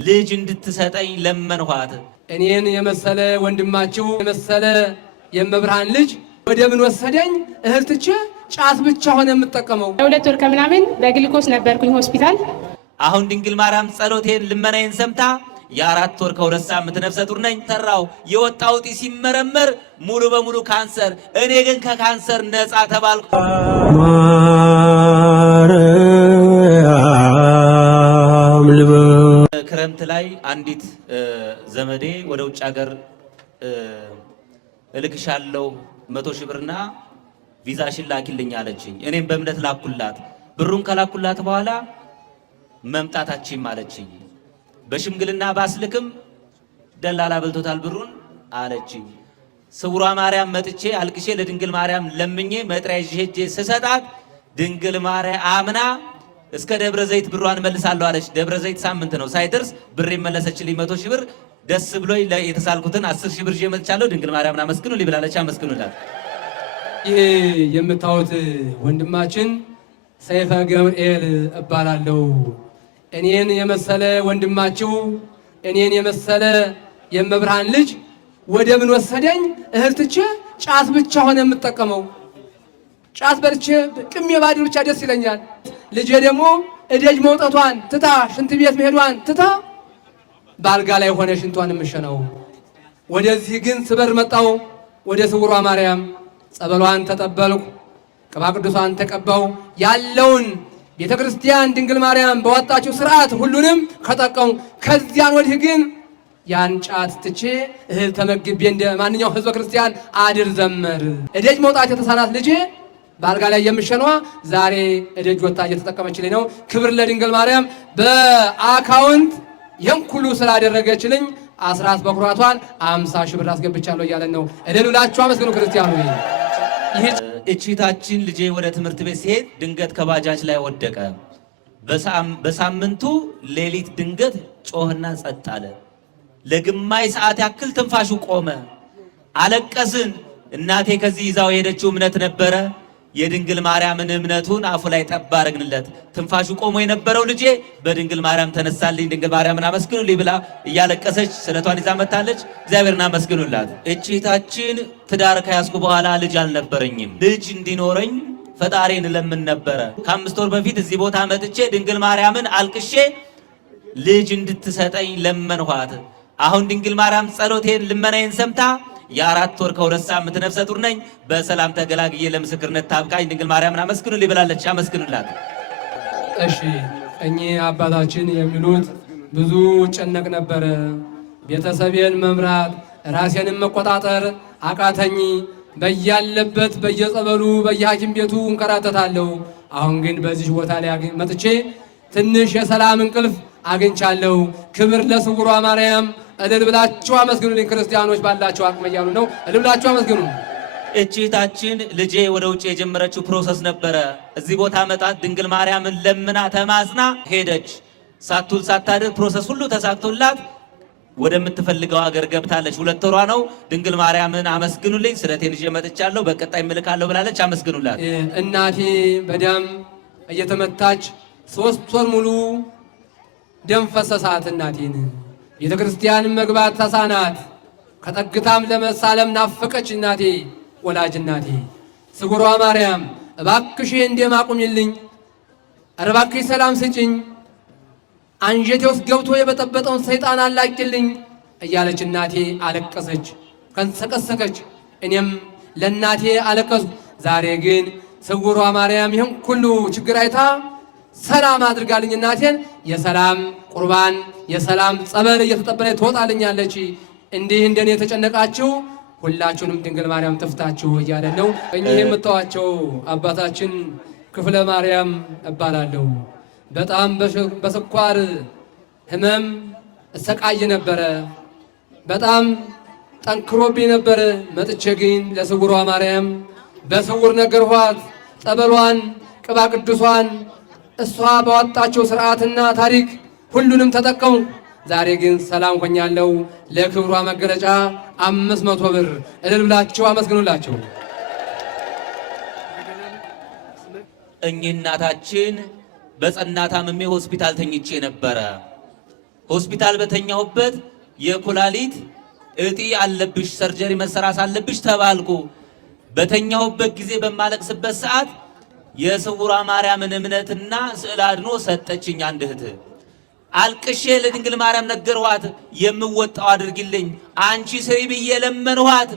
ልጅ እንድትሰጠኝ ለመንኋት። እኔን የመሰለ ወንድማችሁ የመሰለ የመብርሃን ልጅ ወደ ምን ወሰደኝ? እህል ትቼ ጫት ብቻ ሆነ የምጠቀመው። 2 ወር ከምናምን በግሊኮስ ነበርኩኝ ሆስፒታል። አሁን ድንግል ማርያም ጸሎቴን ልመናዬን ሰምታ የ4 ወር ከ2 ሳምንት ነፍሰ ጡር ነኝ። ተራው የወጣው ጢስ ሲመረመር ሙሉ በሙሉ ካንሰር፣ እኔ ግን ከካንሰር ነፃ ተባልኩ። ክረምት ላይ አንዲት ዘመዴ ወደ ውጭ ሀገር እልክሻለሁ 100 ሺህ ብርና ቪዛሽን ላኪልኝ አለችኝ። እኔም በእምነት ላኩላት። ብሩን ከላኩላት በኋላ መምጣታችን አለችኝ። በሽምግልና ባስልክም ደላላ በልቶታል ብሩን አለችኝ። ስውሯ ማርያም መጥቼ አልቅሼ ለድንግል ማርያም ለምኜ መጥሪያ ይዤ ሄጄ ስሰጣት ድንግል ማርያም አምና እስከ ደብረ ዘይት ብሯን መልሳለሁ አለች። ደብረ ዘይት ሳምንት ነው ሳይደርስ ብር መለሰችልኝ 100 ሺህ ብር። ደስ ብሎኝ የተሳልኩትን 10 ሺህ ብር ይዤ መጥቻለሁ። ድንግል ማርያምን አመስግኑልኝ ብላለች። አመስግኑላት። ይህ የምታዩት ወንድማችን ሰይፈ ገብርኤል እባላለሁ። እኔን የመሰለ ወንድማችሁ እኔን የመሰለ የመብርሃን ልጅ ወደ ምን ወሰደኝ? እህል ትቼ ጫት ብቻ ሆነ የምጠቀመው። ጫት በልቼ ቅሜ ባድር ብቻ ደስ ይለኛል። ልጄ ደግሞ እደጅ መውጣቷን ትታ ሽንት ቤት መሄዷን ትታ ባልጋ ላይ ሆነ ሽንቷን የምሸነው። ወደዚህ ግን ስበር መጣው ወደ ስውሯ ማርያም ጸበሏን ተጠበልኩ፣ ቅባ ቅዱሷን ተቀባው። ያለውን ቤተ ክርስቲያን ድንግል ማርያም በወጣችው ስርዓት ሁሉንም ከጠቀሙ። ከዚያን ወዲህ ግን ያን ጫት ትቼ እህል ተመግቤ እንደ ማንኛው ህዝበ ክርስቲያን አድር ዘመር። እደጅ መውጣት የተሳናት ልጄ ባልጋ ላይ የምሸኗ ዛሬ እደጅ ወጣ እየተጠቀመችልኝ ነው። ክብር ለድንግል ማርያም። በአካውንት ይህን ሁሉ ስላደረገችልኝ አስራት በኩራቷን 50 ሺህ ብር አስገብቻለሁ እያለን ነው። እልሉላችሁ አመስግኑ ክርስቲያኑ። እቺታችን ልጄ ወደ ትምህርት ቤት ሲሄድ ድንገት ከባጃጅ ላይ ወደቀ። በሳምንቱ ሌሊት ድንገት ጮህና ጸጥ አለ። ለግማሽ ሰዓት ያክል ትንፋሹ ቆመ። አለቀስን። እናቴ ከዚህ ይዛው የሄደችው እምነት ነበረ። የድንግል ማርያምን እምነቱን አፉ ላይ ጠብ አረግንለት። ትንፋሹ ቆሞ የነበረው ልጄ በድንግል ማርያም ተነሳልኝ፣ ድንግል ማርያምን አመስግኑልኝ ብላ እያለቀሰች ስለቷን ይዛ መታለች። እግዚአብሔርን አመስግኑላት። እቺታችን ትዳር ከያዝኩ በኋላ ልጅ አልነበረኝም። ልጅ እንዲኖረኝ ፈጣሪን ለምን ነበረ። ከ5 ወር በፊት እዚህ ቦታ መጥቼ ድንግል ማርያምን አልቅሼ ልጅ እንድትሰጠኝ ለመንኋት። አሁን ድንግል ማርያም ጸሎቴን ልመናዬን ሰምታ የ4 ወር ከ2 ሳምንት ነፍሰ ጡር ነኝ። በሰላም ተገላግዬ ለምስክርነት ታብቃኝ። ድንግል ማርያምን አመስግኑልኝ ብላለች። አመስግኑላት። እሺ፣ እኚህ አባታችን የሚሉት ብዙ ጨነቅ ነበረ። ቤተሰቤን መምራት ራሴንም መቆጣጠር አቃተኝ። በያለበት በየጸበሉ በየሐኪም ቤቱ እንከራተታለሁ። አሁን ግን በዚህ ቦታ ላይ መጥቼ ትንሽ የሰላም እንቅልፍ አግኝቻለሁ። ክብር ለስውሯ ማርያም። እልል ብላችሁ አመስግኑልኝ ክርስቲያኖች፣ ባላችሁ አቅም እያሉ ነው። እልል ብላችሁ አመስግኑ። እቺታችን ልጄ ወደ ውጭ የጀመረችው ፕሮሰስ ነበረ። እዚህ ቦታ መጣት ድንግል ማርያምን ለምና ተማጽና ሄደች። ሳትውል ሳታድር ፕሮሰስ ሁሉ ተሳክቶላት ወደምትፈልገው ሀገር ገብታለች። 2 ወሯ ነው። ድንግል ማርያምን አመስግኑልኝ። ስለቴን ይዤ መጥቻለሁ፣ በቀጣይ እምልካለሁ ብላለች። አመስግኑላት። እናቴ በደም እየተመታች 3 ወር ሙሉ ደም ፈሰሳት። እናቴን ቤተ ክርስቲያን መግባት ተሳናት። ከጠግታም ለመሳለም ናፈቀች እናቴ፣ ወላጅ እናቴ። ስውሯ ማርያም እባክሽ እንዴም አቁሚልኝ፣ ኧረ እባክሽ ሰላም ስጭኝ፣ አንጀቴ ውስጥ ገብቶ የበጠበጠውን ሰይጣን አላቅልኝ እያለች እናቴ አለቀሰች፣ ከንሰቀሰቀች። እኔም ለእናቴ አለቀሱ። ዛሬ ግን ስውሯ ማርያም ይህን ሁሉ ችግር አይታ ሰላም አድርጋልኝ እናቴን የሰላም ቁርባን የሰላም ጸበል እየተጠበለች ትወጣልኛለች። እንዲህ እንደኔ የተጨነቃችሁ ሁላችሁንም ድንግል ማርያም ትፍታችሁ እያለ ነው። እኚህ የምታዋቸው አባታችን ክፍለ ማርያም እባላለሁ። በጣም በስኳር ህመም እሰቃይ ነበረ። በጣም ጠንክሮብኝ ነበር። መጥቼ ግን ለስውሯ ማርያም በስውር ነገርኋት። ጸበሏን ቅባ ቅዱሷን እሷ ባወጣቸው ስርዓትና ታሪክ ሁሉንም ተጠቀሙ። ዛሬ ግን ሰላም ሆኛለሁ። ለክብሯ መገለጫ 500 ብር እልል ብላችሁ አመስግኑላቸው። እኚህ እናታችን በጸና ታምሜ ሆስፒታል ተኝቼ ነበረ። ሆስፒታል በተኛሁበት የኩላሊት እጢ አለብሽ፣ ሰርጀሪ መሰራት አለብሽ ተባልኩ። በተኛሁበት ጊዜ በማለቅስበት ሰዓት የስውሯ ማርያምን እምነትና ስዕል አድኖ ሰጠችኝ አንድ እህት። አልቅሼ ለድንግል ማርያም ነገርኋት። የምወጣው አድርጊልኝ አንቺ ስሪ ብዬ ለመንኋት።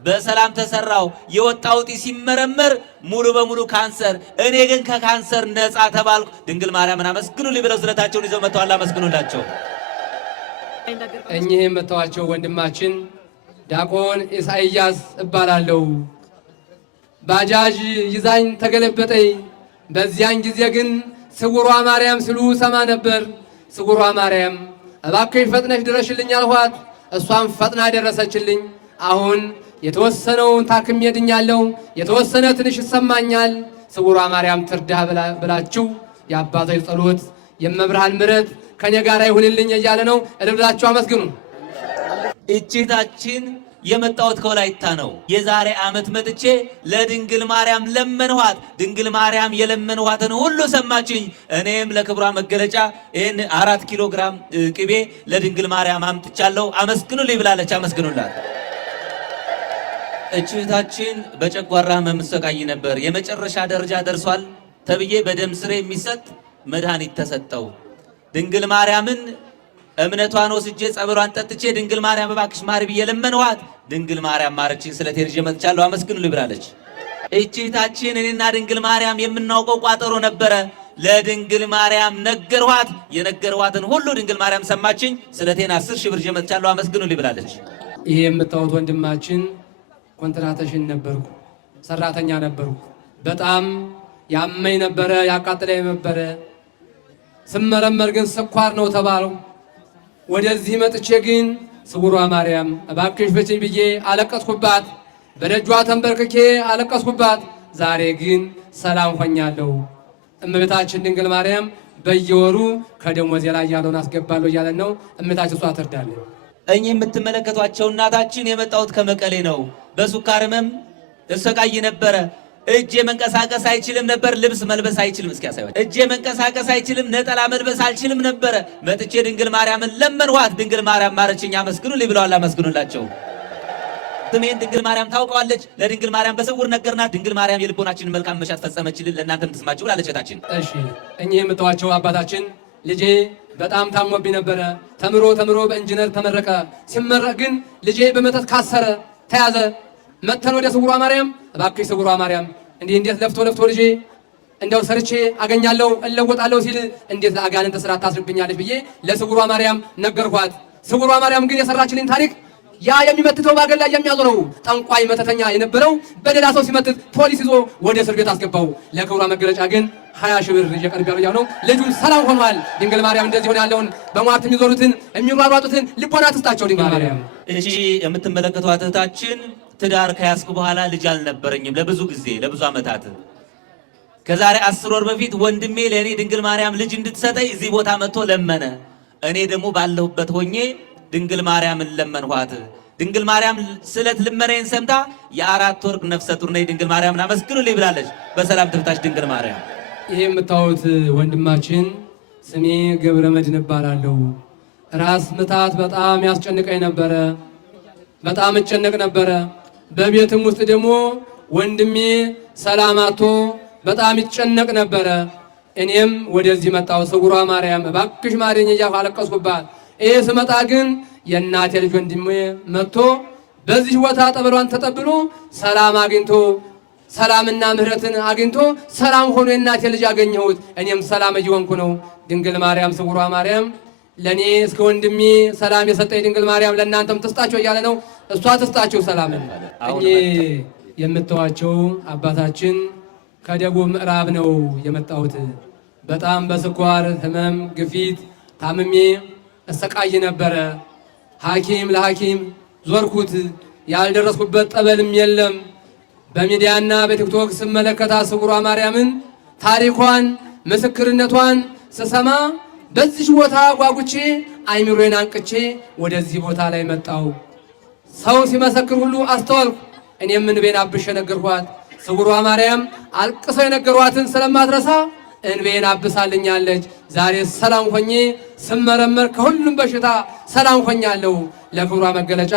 በሰላም ተሰራው። የወጣው እጢ ሲመረመር ሙሉ በሙሉ ካንሰር፣ እኔ ግን ከካንሰር ነፃ ተባልኩ። ድንግል ማርያምን አመስግኑልኝ ብለው ስለታቸውን ይዘው መጥተዋል። አመስግኑላቸው። እኚህ የመተዋቸው ወንድማችን ዲያቆን ኢሳይያስ እባላለሁ። ባጃጅ ይዛኝ ተገለበጠኝ። በዚያን ጊዜ ግን ስውሯ ማርያም ስሉ ሰማ ነበር። ስውሯ ማርያም እባክሽ ፈጥነሽ ድረሽልኝ አልኋት። እሷም ፈጥና ደረሰችልኝ። አሁን የተወሰነውን ታክሜ ድኛለሁ። የተወሰነ ትንሽ ይሰማኛል። ስውሯ ማርያም ትርዳህ ብላችሁ የአባቶች ጸሎት የመብርሃን ምሕረት ከኔ ጋር ይሁንልኝ እያለ ነው። እልብላችሁ አመስግኑ። እቺታችን የመጣሁት ከወላይታ ነው። የዛሬ ዓመት መጥቼ ለድንግል ማርያም ለመንኋት። ድንግል ማርያም የለመንኋትን ሁሉ ሰማችኝ። እኔም ለክብሯ መገለጫ ይህን 4 ኪሎ ግራም ቅቤ ለድንግል ማርያም አምጥቻለሁ። አመስግኑልኝ ብላለች። አመስግኑላት። እቺታችን በጨጓራ ህመም ሰቃይ ነበር። የመጨረሻ ደረጃ ደርሷል ተብዬ በደም ስሬ የሚሰጥ መድኃኒት ተሰጠው። ድንግል ማርያምን እምነቷን ወስጄ ጸበሏን ጠጥቼ ድንግል ማርያም እባክሽ ማሪ ብዬ ለመንኋት። ድንግል ማርያም ማረችኝ። ስለቴ ልጄ መጥቻለሁ። አመስግኑልኝ ብላለች። እቺታችን እኔና ድንግል ማርያም የምናውቀው ቋጠሮ ነበረ። ለድንግል ማርያም ነገርኋት። የነገርኋትን ሁሉ ድንግል ማርያም ሰማችኝ። ስለቴን 10 ሺህ ብር ይዤ መጥቻለሁ። አመስግኑልኝ ብላለች። ይሄ የምታዩት ወንድማችን ኮንትራተሽን ነበርኩ፣ ሰራተኛ ነበርኩ። በጣም ያመኝ ነበረ፣ ያቃጥለኝ ነበረ። ስመረመር ግን ስኳር ነው ተባለው። ወደዚህ መጥቼ ግን ስውሯ ማርያም እባክሽ ፍቺኝ ብዬ አለቀስኩባት። በደጇ ተንበርክኬ አለቀስኩባት። ዛሬ ግን ሰላም ሆኛለሁ። እመቤታችን ድንግል ማርያም በየወሩ ከደሞዜ ላይ ያለውን አስገባለሁ እያለን ነው። እመቤታችን እሷ ትርዳለች። እኚህ የምትመለከቷቸው እናታችን የመጣሁት ከመቀሌ ነው። በሱካር ህመም እሰቃይ ነበረ። እጄ መንቀሳቀስ አይችልም ነበር። ልብስ መልበስ አይችልም። እስኪ ያሳዩት። እጄ መንቀሳቀስ አይችልም። ነጠላ መልበስ አልችልም ነበረ። መጥቼ ድንግል ማርያምን ለመንኋት። ድንግል ማርያም ማረችኝ። አመስግኑልኝ ብለዋል። አመስግኑላቸው። ስሜን ድንግል ማርያም ታውቀዋለች። ለድንግል ማርያም በስውር ነገርናት። ድንግል ማርያም የልቦናችንን መልካም መሻት ፈጸመችልን። ለእናንተም ትስማችሁ ብላለች እህታችን። እሺ፣ እኚህ የምታዋቸው አባታችን ልጄ በጣም ታሞብኝ ነበረ። ተምሮ በኢንጂነር ተመረቀ። ሲመረቅ ግን ልጄ በመተት ካሰረ ተያዘ። መተን ወደ ስውሯ ማርያም እባክሽ ስውሯ ማርያም እንዴት ለፍቶ ልጄ እንደው ሰርቼ አገኛለሁ እለወጣለሁ ሲል እንዴት ለአጋንንት ስራ ታስርብኛለች ብዬ ለስውሯ ማርያም ነገርኳት። ስውሯ ማርያም ግን የሰራችልኝ ታሪክ ያ የሚመትተው ባገል ላይ የሚያዞረው ጠንቋይ መተተኛ የነበረው በሌላ ሰው ሲመትት ፖሊስ ይዞ ወደ እስር ቤት አስገባው። ለክብሯ መገለጫ ግን 20 ሺህ ብር እየቀርብ ያለው ነው። ልጁን ሰላም ሆኗል። ድንግል ማርያም እንደዚህ ሆነ ያለውን በሟርት የሚዞሩትን የሚሯሯጡትን ልቦና ትስጣቸው ድንግል ማርያም። እሺ፣ የምትመለከቷት እህታችን ትዳር ከያዝኩ በኋላ ልጅ አልነበረኝም ለብዙ ጊዜ ለብዙ ዓመታት። ከዛሬ 10 ወር በፊት ወንድሜ ለእኔ ድንግል ማርያም ልጅ እንድትሰጠኝ እዚህ ቦታ መጥቶ ለመነ። እኔ ደግሞ ባለሁበት ሆኜ ድንግል ማርያምን ለመንኋት። ድንግል ማርያም ስለት ልመናዬን ሰምታ የ4 ወር ነፍሰ ጡር ነኝ። ድንግል ማርያምን አመስግኑልኝ ብላለች። በሰላም ትፍታሽ ድንግል ማርያም። ይሄ የምታዩት ወንድማችን ስሜ ገብረ መድኅን እባላለሁ። ራስ ምታት በጣም ያስጨንቀኝ ነበረ። በጣም እጨነቅ ነበረ። በቤትም ውስጥ ደግሞ ወንድሜ ሰላም አጥቶ በጣም ይጨነቅ ነበረ። እኔም ወደዚህ መጣሁ። ስውሯ ማርያም እባክሽ ማረኝ እያልኩ አለቀስኩባት። ይሄ ስመጣ ግን የእናቴ ልጅ ወንድሜ መጥቶ በዚህ ቦታ ጠበሏን ተጠብሎ ሰላም አግኝቶ ሰላምና ምሕረትን አግኝቶ ሰላም ሆኖ የእናቴ ልጅ አገኘሁት። እኔም ሰላም እየሆንኩ ነው። ድንግል ማርያም ስውሯ ማርያም ለእኔ እስከ ወንድሜ ሰላም የሰጠኝ ድንግል ማርያም ለእናንተም ትስጣቸው እያለ ነው። እሷ ትስጣቸው ሰላምን። እኚህ የምታዩዋቸው አባታችን ከደቡብ ምዕራብ ነው የመጣሁት። በጣም በስኳር ህመም ግፊት ታምሜ እሰቃይ ነበረ። ሐኪም ለሐኪም ዞርኩት። ያልደረስኩበት ጠበልም የለም። በሚዲያና በቲክቶክ ስመለከታ ስውሯ ማርያምን ታሪኳን ምስክርነቷን ስሰማ በዚህ ቦታ ጓጉቼ አይምሮዬን አንቅቼ ወደዚህ ቦታ ላይ መጣሁ። ሰው ሲመሰክር ሁሉ አስተዋልኩ። እኔም እንቤን አብሼ ነገርኳት። ስውሯ ማርያም አልቅሰው የነገሯትን ስለማትረሳ እንቤን አብሳልኛለች። ዛሬ ሰላም ሆኜ ስመረመር ከሁሉም በሽታ ሰላም ሆኛለሁ። ለክብሯ መገለጫ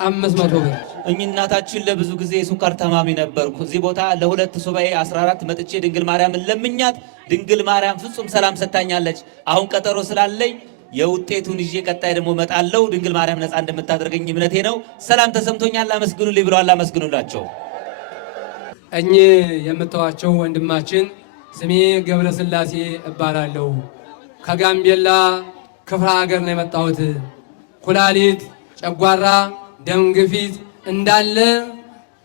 500 ብር። እኚህ እናታችን ለብዙ ጊዜ የሱካር ታማሚ ነበርኩ። እዚህ ቦታ ለሁለት ሱባኤ 14 መጥቼ ድንግል ማርያምን ለምኛት ድንግል ማርያም ፍጹም ሰላም ሰጥታኛለች። አሁን ቀጠሮ ስላለኝ የውጤቱን ይዤ ቀጣይ ደግሞ እመጣለሁ። ድንግል ማርያም ነፃ እንደምታደርገኝ እምነቴ ነው። ሰላም ተሰምቶኛል። አመስግኑልኝ ብለዋል። አመስግኑላቸው። እኚህ የምታዋቸው ወንድማችን ስሜ ገብረ ስላሴ እባላለሁ። ከጋምቤላ ክፍለ ሀገር ነው የመጣሁት። ኩላሊት፣ ጨጓራ፣ ደም ግፊት እንዳለ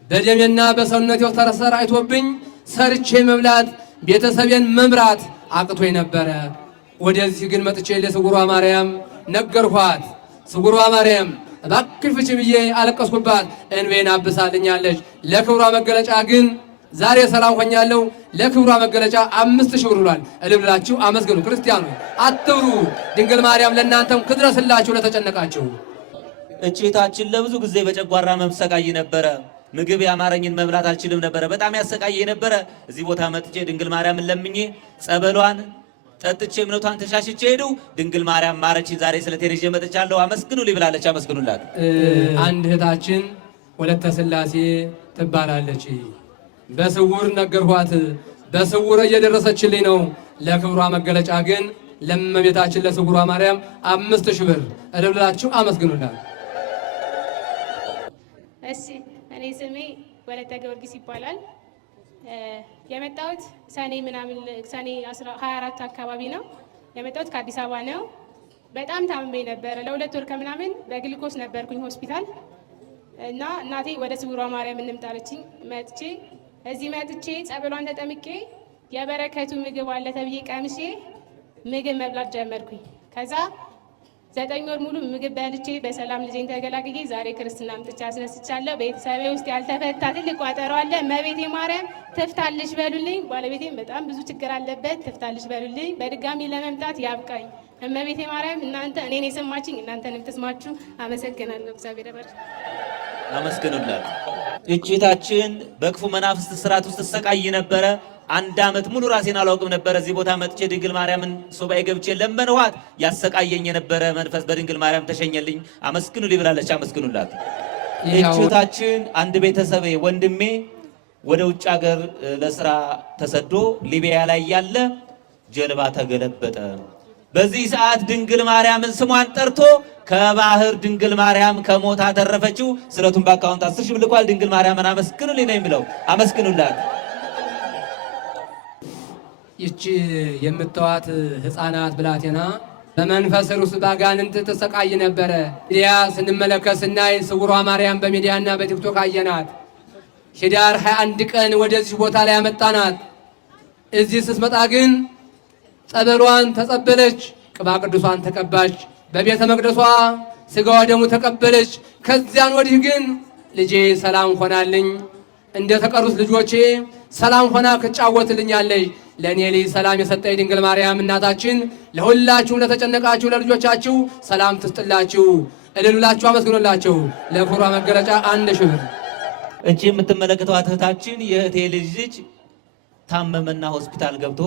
በደሜና በሰውነቴው ተሰራጭቶብኝ ሰርቼ መብላት ቤተሰቤን መምራት አቅቶኝ ነበረ። ወደዚህ ግን መጥቼ ለስውሯ ማርያም ነገርኳት። ስውሯ ማርያም እባክሽ ፍቺ ብዬ አለቀስኩባት። እንቤን አብሳልኛለች። ለክብሯ መገለጫ ግን ዛሬ ሰላም ሆኛለሁ። ለክብሯ መገለጫ 5000 ብር ብሏል። እልል ብላችሁ አመስግኑ። ክርስቲያኑ አትብሩ። ድንግል ማርያም ለእናንተም ትድረስላችሁ ለተጨነቃችሁ። እቺታችን ለብዙ ጊዜ በጨጓራ መሰቃይ ነበረ። ምግብ ያማረኝን መብላት አልችልም ነበረ። በጣም ያሰቃየ ነበረ። እዚህ ቦታ መጥቼ ድንግል ማርያምን ለምኜ ጸበሏን ጠጥቼ እምነቷን ተሻሽቼ ሄዱ። ድንግል ማርያም ማረችኝ። ዛሬ ስለቴሬጄ መጥቻለሁ። አመስግኑ ብላለች። አመስግኑላት። አንድ እህታችን ወለተ ስላሴ ትባላለች። በስውር ነገርኳት። በስውር እየደረሰችልኝ ነው። ለክብሯ መገለጫ ግን ለእመቤታችን ለስውሯ ማርያም 5000 ብር እልል ብላችሁ አመስግኑላት። እሺ፣ እኔ ስሜ ወለተ ጊዮርጊስ ይባላል። የመጣሁት ሰኔ 24 አካባቢ ነው የመጣሁት። ከአዲስ አበባ ነው። በጣም ታምሜ ነበረ። ለ2 ወር ከምናምን በግልኮስ ነበርኩኝ ሆስፒታል እና እናቴ ወደ ስውሯ ማርያም እንምጣለችኝ። እዚህ መጥቼ ጸበሏን ተጠምቄ የበረከቱ ምግብ አለ ተብዬ ቀምሼ ምግብ መብላት ጀመርኩኝ። ከዛ 9 ወር ሙሉ ምግብ በልቼ በሰላም ልጄን ተገላግዬ ዛሬ ክርስትና አምጥቼ አስነስቻለሁ። ቤተሰቤ ውስጥ ያልተፈታ ትልቅ ቋጠሮ አለ። እመቤቴ ማርያም ትፍታልሽ በሉልኝ። ባለቤቴም በጣም ብዙ ችግር አለበት። ትፍታልሽ በሉልኝ። በድጋሚ ለመምጣት ያብቃኝ። እመቤቴ ማርያም እናንተ እኔን የሰማችኝ እናንተንም ትስማችሁ። አመሰግናለሁ። እግዚአብሔር ይባርክ። አመስግኑላት። እቺታችን በክፉ መናፍስት ስርዓት ውስጥ ተሰቃይ ነበረ። 1 ዓመት ሙሉ ራሴን አላውቅም ነበረ። እዚህ ቦታ መጥቼ ድንግል ማርያምን ሱባኤ ገብቼ ለመንኋት። ያሰቃየኝ የነበረ መንፈስ በድንግል ማርያም ተሸኘልኝ። አመስግኑልኝ ብላለች። አመስግኑላት። እቺታችን አንድ ቤተሰቤ ወንድሜ ወደ ውጭ ሀገር ለስራ ተሰዶ ሊቢያ ላይ ያለ ጀልባ ተገለበጠ። በዚህ ሰዓት ድንግል ማርያምን ስሟን ጠርቶ ከባህር ድንግል ማርያም ከሞት አተረፈችው። ስለቱን በአካውንት 10,000 ብር ልኳል። ድንግል ማርያምን አመስግኑልኝ ነው የሚለው። አመስግኑላት። ይቺ የምትዋት ሕፃናት ብላቴና በመንፈስ ርኩስ ባጋንንት ተሰቃይ ነበረ። ሚዲያ ስንመለከት ስናይ ስውሯ ማርያም በሚዲያና በቲክቶክ አየናት። ኅዳር 21 ቀን ወደዚህ ቦታ ላይ ያመጣናት። እዚህ ስትመጣ ግን ጸበሏን ተጸበለች፣ ቅባ ቅዱሷን ተቀባች፣ በቤተ መቅደሷ ሥጋዋ ደሙ ተቀበለች። ከዚያን ወዲህ ግን ልጄ ሰላም ሆናልኝ፣ እንደ ተቀሩት ልጆቼ ሰላም ሆና ትጫወትልኛለች። ለእኔ ልጅ ሰላም የሰጠኝ ድንግል ማርያም እናታችን ለሁላችሁም ለተጨነቃችሁ ለልጆቻችሁ ሰላም ትስጥላችሁ። እልል ብላችሁ አመስግኑላችሁ። ለክብሯ መገለጫ 1000 ብር። እቺ የምትመለከቷት እህታችን የእህቴ ልጅ ታመመና ሆስፒታል ገብቶ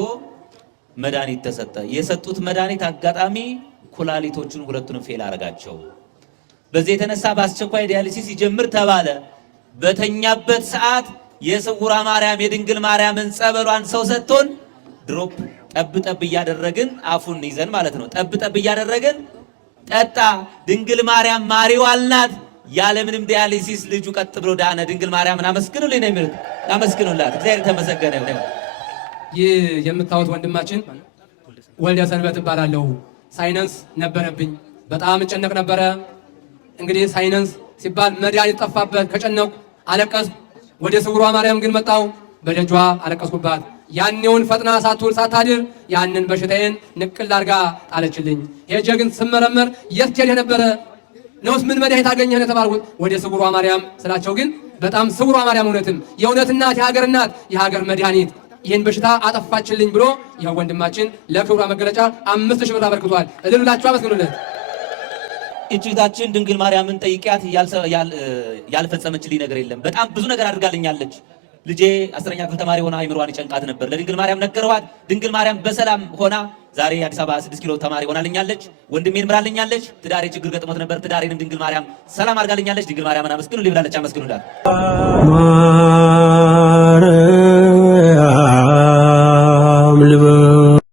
መድኃኒት ተሰጠ። የሰጡት መድኃኒት አጋጣሚ ኩላሊቶቹን ሁለቱንም ፌል አረጋቸው። በዚህ የተነሳ በአስቸኳይ ዲያሊሲስ ይጀምር ተባለ። በተኛበት ሰዓት የስውሯ ማርያም የድንግል ማርያምን ጸበሏን ሰው ሰጥቶን ድሮፕ ጠብ ጠብ እያደረግን አፉን ይዘን ማለት ነው። ጠብ ጠብ እያደረግን ጠጣ። ድንግል ማርያም ማሪው አልናት። ያለምንም ዲያሊሲስ ልጁ ቀጥ ብሎ ዳነ። ድንግል ማርያምን አመስግኑልኝ ነው የሚሉት። አመስግኑላት። እግዚአብሔር የተመሰገነ ይሁን። ይህ የምታዩት ወንድማችን ወልደ ሰንበት እባላለሁ። ሳይነስ ነበረብኝ፣ በጣም እጨነቅ ነበረ። እንግዲህ ሳይነስ ሲባል መድኃኒት ጠፋበት። ከጨነቁ አለቀስኩ። ወደ ስውሯ ማርያም ግን መጣው። በደጇ አለቀስኩባት። ያኔውን ፈጥና ሳትውል ሳታድር ያንን በሽታዬን ንቅል አድርጋ ጣለችልኝ። ሄጄ ግን ስመረመር የት ሄደህ ነበረ ነውስ ምን መድኃኒት አገኘህ ነው የተባልኩት። ወደ ስውሯ ማርያም ስላቸው ግን በጣም ስውሯ ማርያም እውነትም የእውነት እናት የሀገር እናት የሀገር መድኃኒት ይህን በሽታ አጠፋችልኝ ብሎ ይኸው ወንድማችን ለክብሯ መገለጫ 5000 ብር አበርክቷል። እልል ብላችሁ አመስግኑለት። እቺታችን ድንግል ማርያምን ጠይቂያት ያልፈጸመችልኝ ነገር የለም። በጣም ብዙ ነገር አድርጋልኛለች። ልጄ 10ኛ ክፍል ተማሪ ሆና አይምሯን ይጨንቃት ነበር። ለድንግል ማርያም ነገሯት። ድንግል ማርያም በሰላም ሆና ዛሬ አዲስ አበባ 6 ኪሎ ተማሪ ሆናልኛለች። ወንድሜን ምራልኛለች። ትዳሬ ችግር ገጥሞት ነበር። ትዳሬንም ድንግል ማርያም ሰላም አድርጋልኛለች። ድንግል ማርያምን አመስግኑ ብላለች። አመስግኑላት።